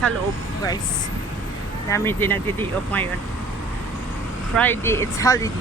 sa loob guys. Dami din nagdi off ngayon. Friday, it's holiday.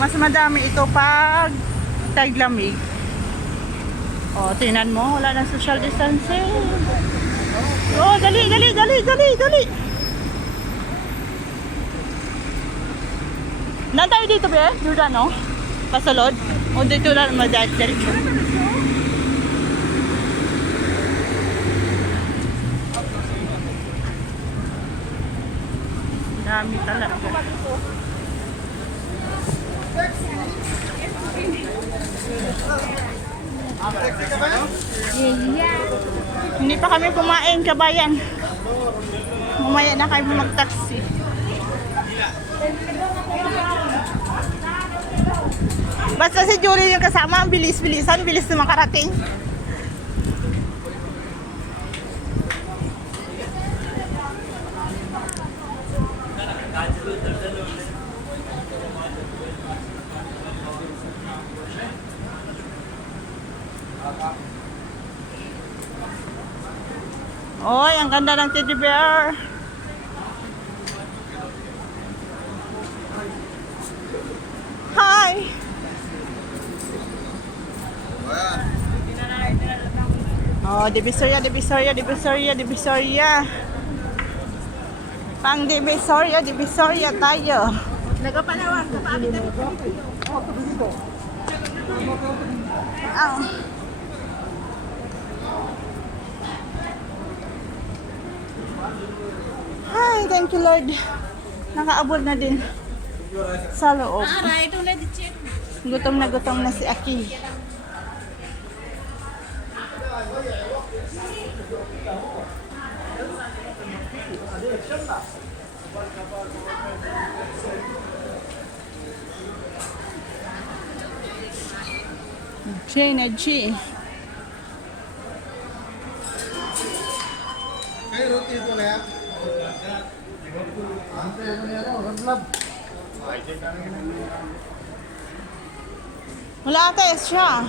Mas madami ito pag taglamig. O, tingnan mo, wala na social distancing. Oh, dali, dali, dali, dali, dali. Na tayo dito, be? Duda, no? Pasalod? O dito na naman dahil Dami talaga. Hindi pa kami kumain, kabayan. Mamaya na kayo mag-taxi. Basta si Julie yung kasama, ang bilis-bilisan, bilis na makarating. Oy, ang ganda ng teddy bear. Hi! Oh, Divisoria, Divisoria, Divisoria, Divisoria. Pang Divisoria, Divisoria tayo. Nagapalawak ka pa abit Ang Hi, thank you Lord. Nakaabot na din sa loob. Gutom na gutom na si Aki. G na G. Wala ka extra.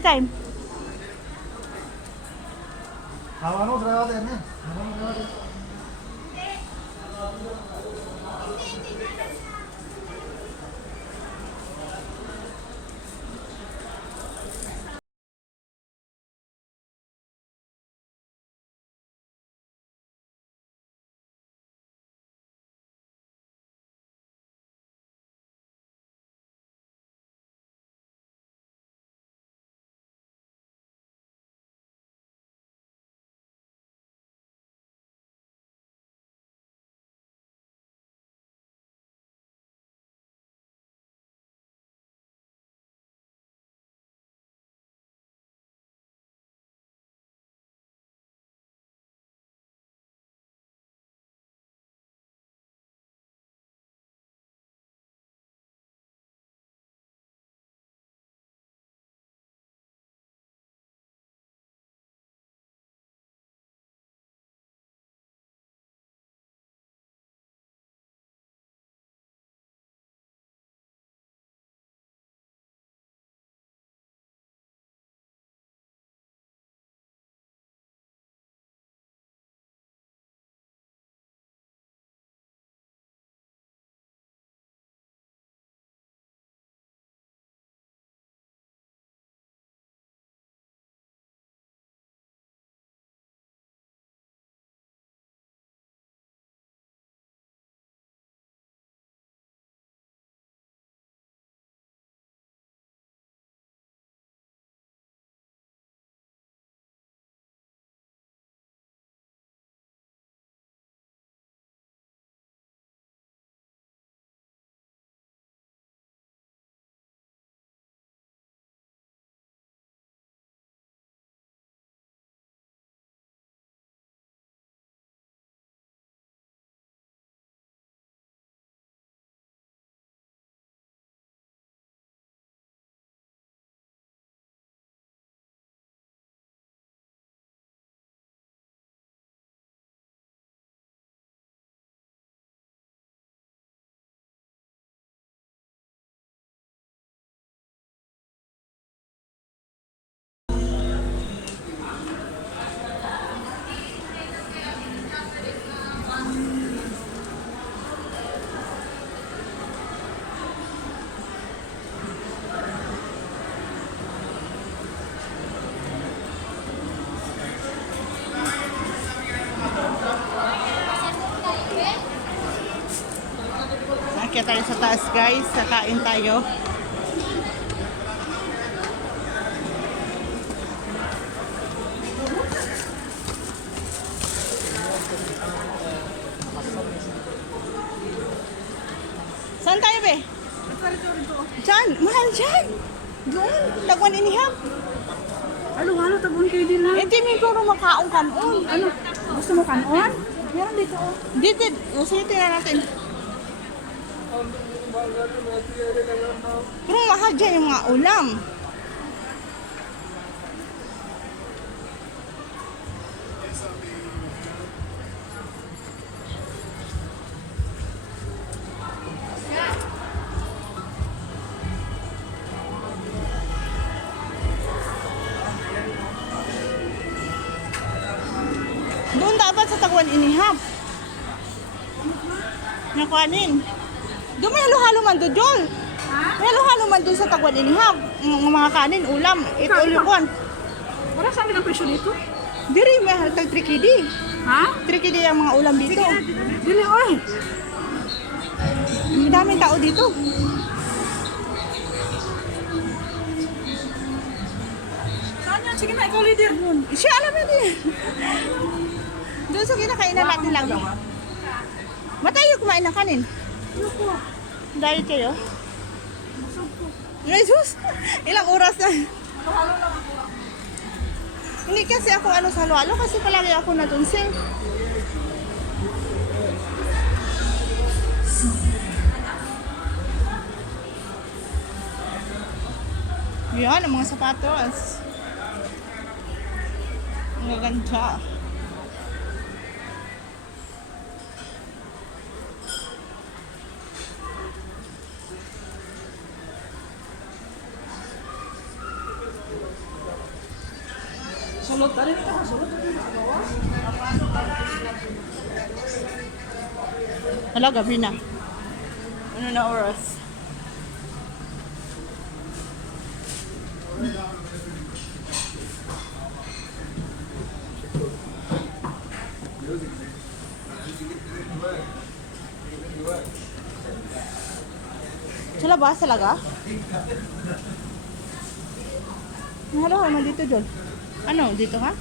Time ખાવાનો જ રહ્યો ને. Akyat tayo sa taas guys. Sakain tayo. Saan tayo be? Diyan! Mahal dyan! Doon! Tagwan inihap! Ano, ano, tabon kayo din lang. Eh, timin ko rin makaong kanon. Ano? Gusto mo kanon? Meron dito oh. Dito, gusto nyo tira natin. Pero mahal dyan yung mga ulam. Doon dapat sa Tagwan Inihap. Nakuanin. Doon may halo-halo man doon, Jol. Ha? May halo-halo man doon sa Tagwan Inihap. Ng mga kanin, ulam, ito ulikon. Wala sa amin ang presyo dito. Diri, may tag trikidi. Ha? Trikidi ang mga ulam dito. Dili, oy. Ang daming tao dito. Saan yan? Sige na, ikaw leader. Siya alam na din. Doon sa kinakainan natin lagi. Ba't tayo kumain ng kanin? Dahil kayo? Jesus! Ilang oras na? Hindi kasi ako ano sa halo-halo kasi palagi ako na dun. Yan, ang mga sapatos. Ang gaganda. Sulod, dali ka, sulod. Hala, gabi na. Ano na oras? Sa labas talaga? Hello, ano dito, Jol?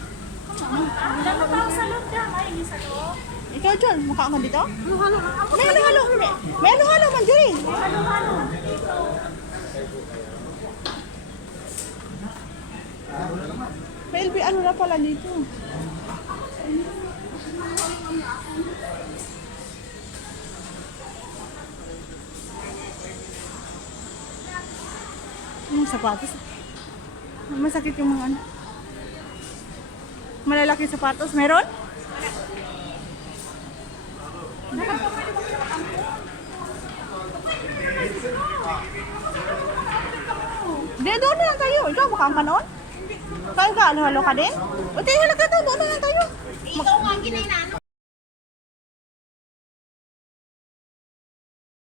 Ano, dito ha? Ikaw, Jol, mukha ka dito? May halo-halo. May, may halo-halo man, Jolly. May LB, ano na pala dito? Yung sapatos. Masakit yung mga ano. Malalaki sapatos. Meron? Di, doon na lang tayo. Ikaw, mukhang ka noon? Kaya ka, halo-halo ka din? O, di, halaka to. Doon na lang tayo. Ikaw nga ginainano.